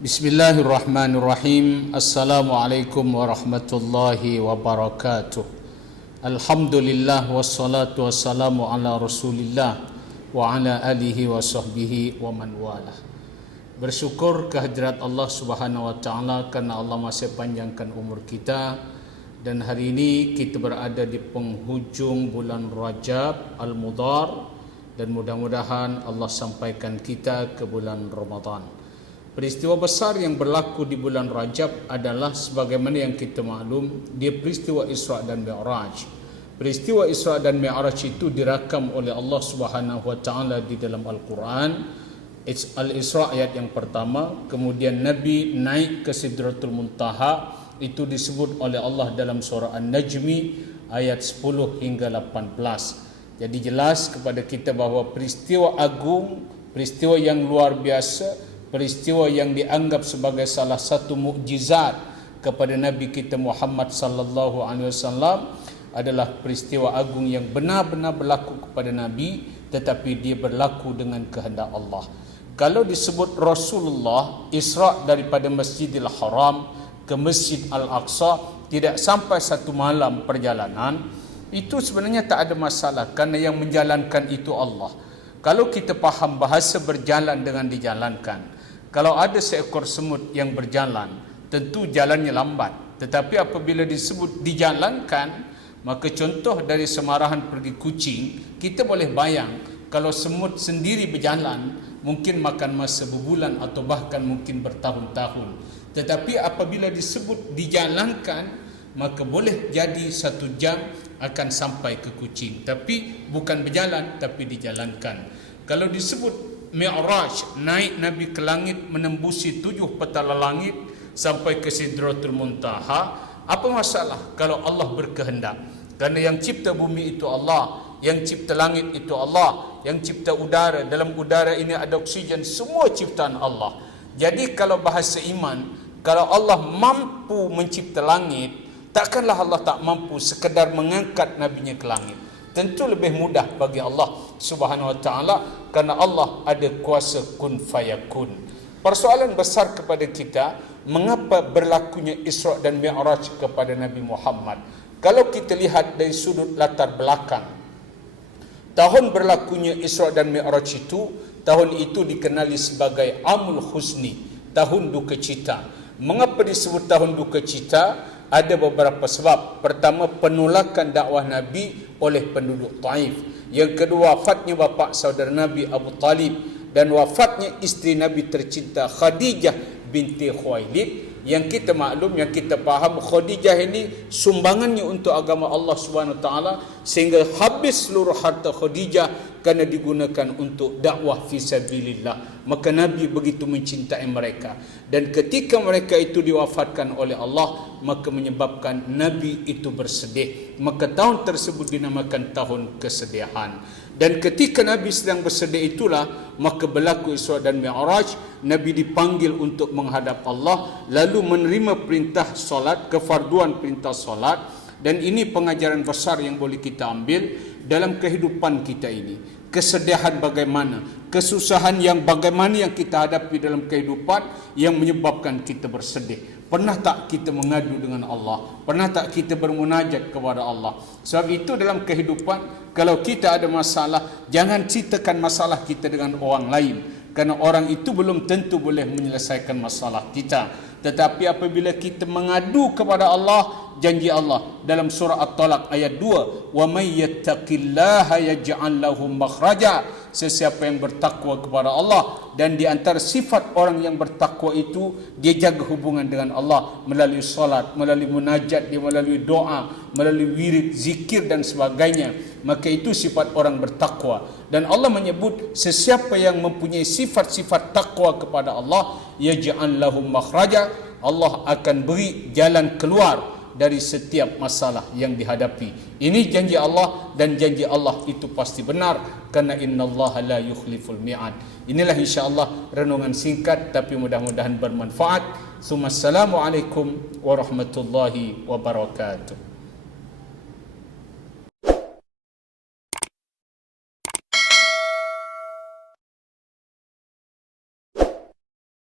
Bismillahirrahmanirrahim. Assalamualaikum warahmatullahi wabarakatuh. Alhamdulillah wassalatu wassalamu ala Rasulillah wa ala alihi wa sahbihi wa man walah. Bersyukur kehadirat Allah Subhanahu wa taala kerana Allah masih panjangkan umur kita, dan hari ini kita berada di penghujung bulan Rajab Al-Mudhar, dan mudah-mudahan Allah sampaikan kita ke bulan Ramadan. Peristiwa besar yang berlaku di bulan Rajab adalah sebagaimana yang kita maklum, dia peristiwa Isra' dan Mi'raj. Peristiwa Isra' dan Mi'raj itu dirakam oleh Allah Subhanahu wa taala di dalam Al-Quran. Al-Isra' ayat yang pertama, kemudian Nabi naik ke Sidratul Muntaha, itu disebut oleh Allah dalam surah An-Najmi ayat 10 hingga 18. Jadi jelas kepada kita bahawa peristiwa agung, peristiwa yang luar biasa, peristiwa yang dianggap sebagai salah satu mukjizat kepada Nabi kita Muhammad sallallahu alaihi wasallam adalah peristiwa agung yang benar-benar berlaku kepada Nabi, tetapi dia berlaku dengan kehendak Allah. Kalau disebut Rasulullah Isra' daripada Masjidil Haram ke Masjid Al-Aqsa tidak sampai satu malam perjalanan, itu sebenarnya tak ada masalah kerana yang menjalankan itu Allah. Kalau kita faham bahasa berjalan dengan dijalankan, kalau ada seekor semut yang berjalan, tentu jalannya lambat. Tetapi apabila disebut dijalankan, maka contoh dari semarahan pergi kucing, kita boleh bayang kalau semut sendiri berjalan, mungkin makan masa berbulan atau bahkan mungkin bertahun-tahun. Tetapi apabila disebut dijalankan, maka boleh jadi 1 jam akan sampai ke kucing. Tapi bukan berjalan, tapi dijalankan. Kalau disebut Mi'raj, naik Nabi ke langit menembusi 7 petala langit sampai ke Sidratul Muntaha, apa masalah kalau Allah berkehendak? Kerana yang cipta bumi itu Allah, yang cipta langit itu Allah, yang cipta udara, dalam udara ini ada oksigen, semua ciptaan Allah. Jadi kalau bahasa iman, kalau Allah mampu mencipta langit, takkanlah Allah tak mampu sekadar mengangkat Nabinya ke langit. Tentu lebih mudah bagi Allah Subhanahu wa taala kerana Allah ada kuasa kun fayakun. Persoalan besar kepada kita, mengapa berlakunya Isra' dan Mi'raj kepada Nabi Muhammad? Kalau kita lihat dari sudut latar belakang, tahun berlakunya Isra' dan Mi'raj itu, tahun itu dikenali sebagai Amul Husni, tahun duka cita. Mengapa disebut tahun duka cita? Ada beberapa sebab. Pertama, penolakan dakwah Nabi oleh penduduk Taif. Yang kedua, wafatnya bapa saudara Nabi Abu Talib, dan wafatnya isteri Nabi tercinta Khadijah binti Khuwailid. Yang kita maklum, yang kita faham, Khadijah ini sumbangannya untuk agama Allah Subhanahu Wa Taala, sehingga habis seluruh harta Khadijah kerana digunakan untuk dakwah fi sabilillah. Maka Nabi begitu mencintai mereka, dan ketika mereka itu diwafatkan oleh Allah, maka menyebabkan Nabi itu bersedih. Maka tahun tersebut dinamakan tahun kesedihan. Dan ketika Nabi sedang bersedih itulah, maka berlaku Isra' dan Mi'raj. Nabi dipanggil untuk menghadap Allah, lalu menerima perintah solat, kefarduan perintah solat. Dan ini pengajaran besar yang boleh kita ambil dalam kehidupan kita ini. Kesedihan bagaimana, kesusahan yang bagaimana yang kita hadapi dalam kehidupan yang menyebabkan kita bersedih. Pernah tak kita mengadu dengan Allah? Pernah tak kita bermunajat kepada Allah? Sebab itu dalam kehidupan, kalau kita ada masalah, jangan ceritakan masalah kita dengan orang lain, kerana orang itu belum tentu boleh menyelesaikan masalah kita. Tetapi apabila kita mengadu kepada Allah, janji Allah dalam surah At-Talaq ayat 2, wa may yattaqillaha yaj'al lahu makhraja, sesiapa yang bertakwa kepada Allah, dan di antara sifat orang yang bertakwa itu, dia jaga hubungan dengan Allah melalui salat, melalui munajat, dia melalui doa, melalui wirid, zikir dan sebagainya. Maka itu sifat orang bertakwa. Dan Allah menyebut sesiapa yang mempunyai sifat-sifat takwa kepada Allah, yaj'al lahu makhraja, Allah akan beri jalan keluar dari setiap masalah yang dihadapi. Ini janji Allah, dan janji Allah itu pasti benar, kerana innallaha la yukhliful mi'ad. Inilah insya-Allah renungan singkat tapi mudah-mudahan bermanfaat. Assalamualaikum warahmatullahi wabarakatuh.